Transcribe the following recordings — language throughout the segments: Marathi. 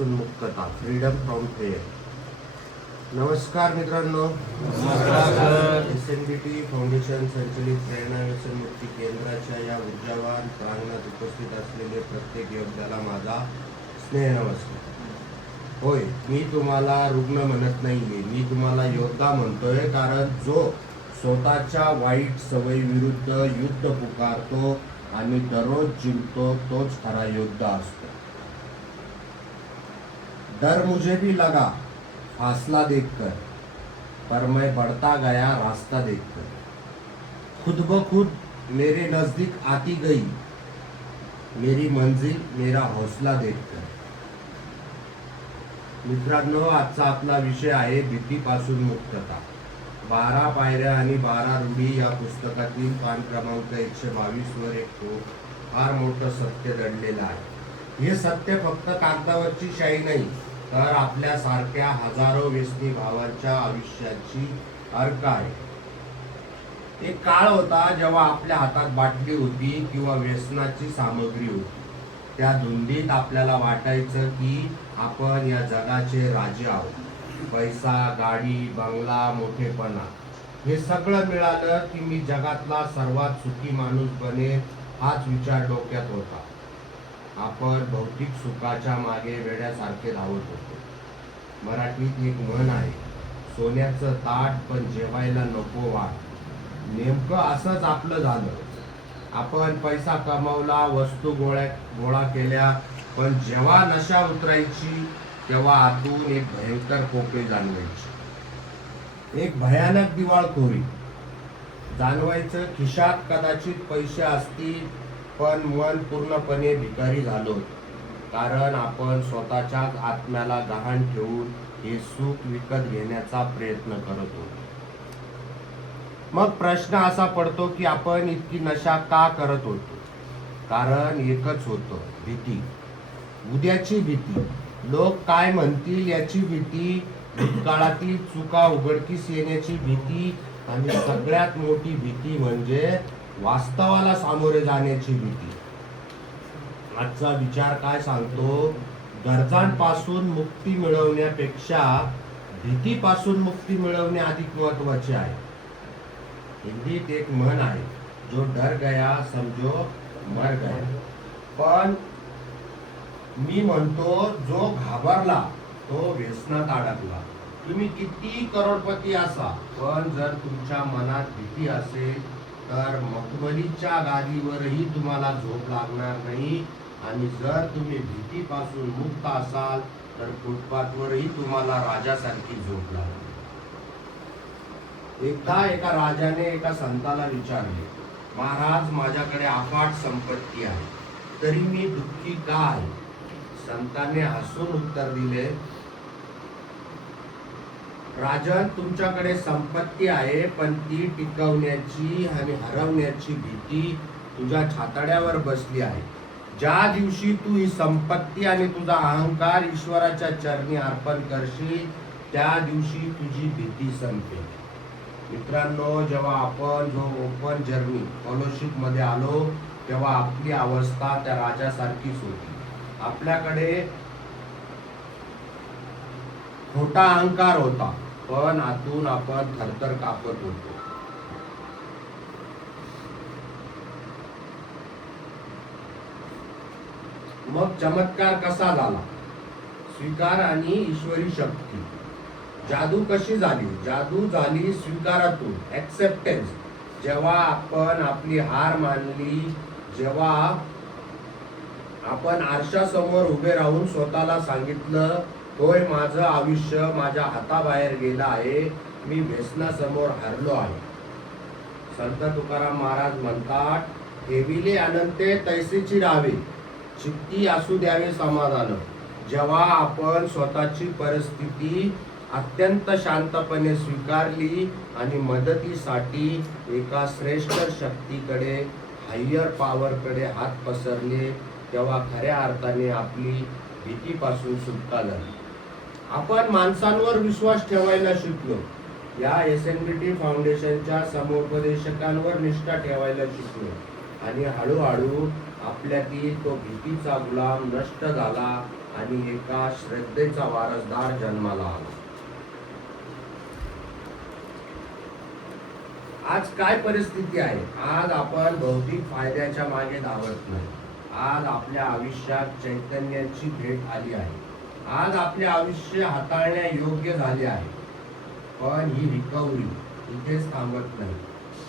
मुक्तता, फ्रीडम फ्रॉम फेअर. नमस्कार मित्रांनो. SNDT फाउंडेशन संचलित प्रेरणा व्यसन मुक्ती केंद्राच्या या ऊर्जावान प्रांगणात उपस्थित असलेले प्रत्येक योद्ध्याला माझा स्नेह नमस्कार. होय, मी तुम्हाला रुग्ण म्हणत नाहीये, मी तुम्हाला योद्धा म्हणतोय. कारण जो स्वतःच्या वाईट सवयी विरुद्ध युद्ध पुकारतो आणि दररोज जिंकतो तोच खरा योद्धा असतो. डर मुझे भी लगा फासला देखकर, पर मैं बढ़ता गया रास्ता देखकर. खुद ब खुद मेरे नजदीक आती गई मेरी मंजिल मेरा हौसला देखकर. मित्रांनो, आजचा आपला विषय आहे भीतीपासून मुक्तता. 12 पायऱ्या आणि 12 रूढी या पुस्तकातील पान क्रमांक 122 वर एक फार मोठं सत्य दडलेलं आहे. हे सत्य फक्त कागदावरची शाई नाही, तर आपल्या सारख्या हजारो व्यसनी भावांच्या आयुष्याची अर्क आहे. एक काळ होता जेव्हा आपल्या हातात बाटली होती किंवा व्यसनाची सामग्री होती. त्या धुंदीत आपल्याला वाटायचं की आपण या जगाचे राजे आहोत. पैसा, गाडी, बंगला, मोठेपणा हे सगळं मिळालं की मी जगातला सर्वात सुखी माणूस बनेन, हाच विचार डोक्यात होता. आपण भौतिक सुखाच्या मागे वेड्यासारखे धावत होतो. मराठीत एक म्हण आहे, सोन्याचं ताट पण जेवायला नको वाट. नेमकं असंच आपलं झालं. आपण पैसा कमावला, वस्तू गोळा केल्या, पण जेव्हा नशा उतरायची तेव्हा आतून एक भयंकर पोकळी जाणवायची. एक भयानक दिवाळखोरी जाणवायचं. खिशात कदाचित पैसे असतील, पण मन पूर्णपणे भिकारी झालो. कारण आपण स्वतःच्याच आत्म्याला गहाण ठेवून हे सुख विकत घेण्याचा प्रयत्न करत होतो. मग प्रश्न असा पडतो की आपण इतकी नशा का करत होतो? कारण एकच होतं, भीती. उद्याची भीती, लोक काय म्हणतील याची भीती, भूतकाळातील चुका उघडकीस येण्याची भीती, आणि सगळ्यात मोठी भीती म्हणजे वास्तवाला सामोरे जाण्याची भीती. आजचा विचार काय सांगतो? गरजांपासून मुक्ती मिळवण्यापेक्षा भीतीपासून मुक्ती मिळवणे अधिक महत्वाचे आहे. हिंदीत एक म्हण आहे, जो डर गया समजो मर गया. पण मी म्हणतो, जो घाबरला तो व्यसनात अडकला. तुम्ही किती करोडपती असा, पण जर तुमच्या मनात भीती असेल तर मखमलीच्या गादीवरही तुम्हाला झोप लागणार नाही. आणि जर तुम्ही भीतीपासून मुक्त असाल तर फुटपाथवरही तुम्हाला राजासारखी झोप लागेल. एकदा एका राजाने एका संताला विचारले, महाराज, माझ्याकडे अफाट संपत्ती आहे, तरी मी दुःखी का आहे? संताने हसून उत्तर दिले, राजन, तुमच्याकडे संपत्ती आहे, पण ती टिकवण्याची आणि हरवण्याची भीती तुझ्या छातड्यावर बसली आहे. ज्या दिवशी तू ही संपत्ती आणि तुझा अहंकार ईश्वराच्या चरणी अर्पण करशील, त्या दिवशी तुझी भीती संपेल. मित्रांनो, जेव्हा आपण जो ओपन जर्नी फेलोशिप मध्ये आलो तेव्हा आपली अवस्था त्या राजासारखीच होती. आपल्याकडे खोटा अहंकार होता, पण आतून आपण थरथर कापत होतो. मग चमत्कार कसा झाला? स्वीकार आणि ईश्वरी शक्ती. जादू कशी झाली? जादू झाली स्वीकारातून, ऍक्सेप्टन्स. जेव्हा आपण आपली हार मानली, जेव्हा आपण आरशासमोर उभे राहून स्वतःला सांगितलं, होय, माझं आयुष्य माझ्या हाताबाहेर गेलं आहे, मी व्यसनासमोर हरलो आहे. संत तुकाराम महाराज म्हणतात, ठेविले अनंते तैसेची राहावे, चित्ती असू द्यावे समाधान. जेव्हा आपण स्वतःची परिस्थिती अत्यंत शांतपणे स्वीकारली आणि मदतीसाठी एका श्रेष्ठ शक्तीकडे, हायर पॉवरकडे हात पसरले, तेव्हा खऱ्या अर्थाने आपली भीतीपासून सुटका झाली. आपण माणसांवर विश्वास ठेवायला शिकलो. या SNDT फाउंडेशनच्या समुपदेशकांवर निष्ठा ठेवायला शिकलो. आणि हळूहळू आपल्यातील तो भीतीचा गुलाम नष्ट झाला आणि एका श्रद्धेचा वारसदार जन्माला आला. आज काय परिस्थिती आहे? आज आपण भौतिक फायद्याच्या मागे धावत नाही. आज आपल्या आयुष्यात चैतन्याची भेट आली आहे. आज आपले आयुष्य हाताळण्या योग्य झाले आहे. पण ही रिकव्हरी इथेच थांबत नाही.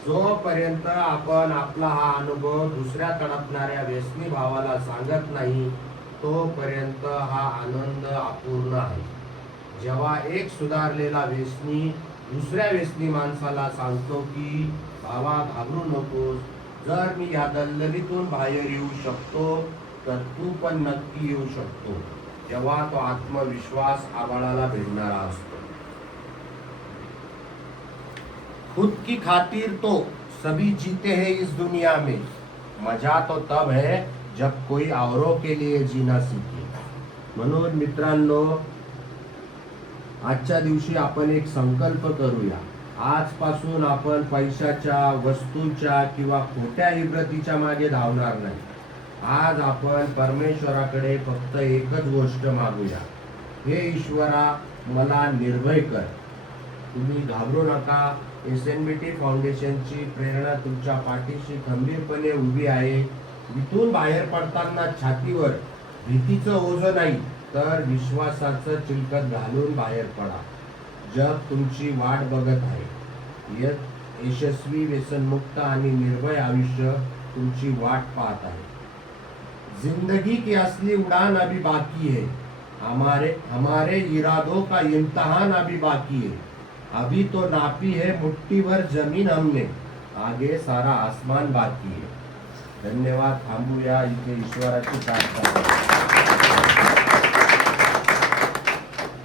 जोपर्यंत आपण आपला हा अनुभव दुसऱ्या तडपणाऱ्या व्यसनी भावाला सांगत नाही, तोपर्यंत हा आनंद अपूर्ण आहे. जेव्हा एक सुधारलेला व्यसनी दुसऱ्या व्यसनी माणसाला सांगतो की भावा घाबरू नकोस, जर मी या दलदलीतून बाहेर येऊ शकतो तर तू पण नक्की येऊ शकतो, तेव्हा तो आत्मविश्वास आबाळाला भिडणारा असतो. खुद की खातिर तो सभी जीते हैं इस दुनिया में, मजा तो तब है जब कोई औरों के लिए जीना सीखे. म्हणून मित्रांनो, आजच्या दिवशी आपण एक संकल्प करूया. आजपासून आपण पैशाच्या, वस्तूच्या किंवा खोट्या इब्रतीच्या मागे धावणार नाही. आज आपण परमेश्वराकडे फक्त एकच गोष्ट मागूया, हे ईश्वरा मला निर्भय कर. तुम्ही घाबरू नका. SNBT फाउंडेशनची प्रेरणा तुमच्या पाठीशी खंबीरपणे उभी आहे. इथून बाहेर पडताना छातीवर भीतीचं ओझं नाही, तर विश्वासाचं चिलकत घालून बाहेर पडा. जग तुमची वाट बघत आहे. यशस्वी, व्यसनमुक्त आणि निर्भय आयुष्य तुमची वाट पाहत आहे. जिंदगी की असली उड़ान अभी बाकी है. हमारे इरादों का इम्तिहान अभी बाकी है. अभी तो नापी है मुट्ठी भर जमीन हमने, आगे सारा आसमान बाकी है. धन्यवाद. थांबूया इथे. ईश्वराची प्रार्थना.